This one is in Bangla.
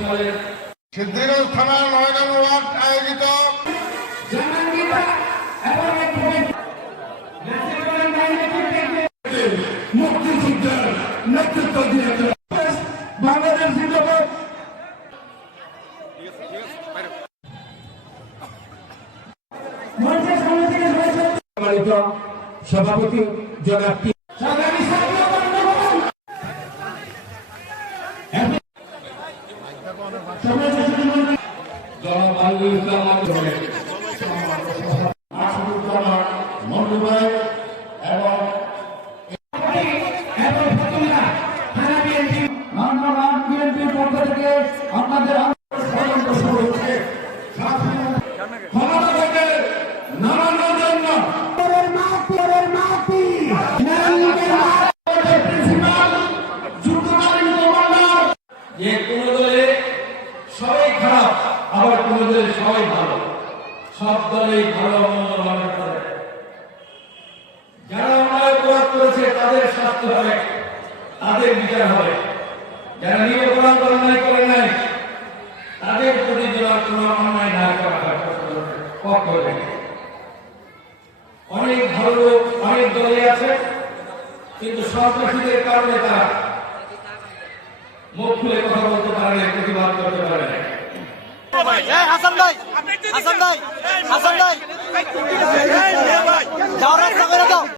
সালের সিদ্ধিরগঞ্জ থানার ৯ নং ওয়ার্ড আয়োজিত মুক্তিযুদ্ধের নেতৃত্ব দিয়েছেন বাংলাদেশ জিন্দাবাদ। সভাপতি জনাব যে কোন দলে সবাই খারাপ আবার কোন দলে সবাই ভালো, সব দলেই ভালো মন্দ মনে করে। যারা অন্যায় অপরাধ করেছে তাদের শাস্তি হবে, তাদের বিচার হবে। যারা নিরপরাধ অন্যায় করে নাই তাদের প্রতি দেওয়ার কোন অন্যায় না করা হবে। অনেক ভালো লোক অনেক দলে আছে, কিন্তু সন্ত্রাসীদের কারণে তারা মুখ খুলে কথা বলতে পারে না, প্রতিবাদ করতে পারে না। হাসান ভাই, হাসান ভাই, হাসান ভাই, যাও রাস্তা করে দাও।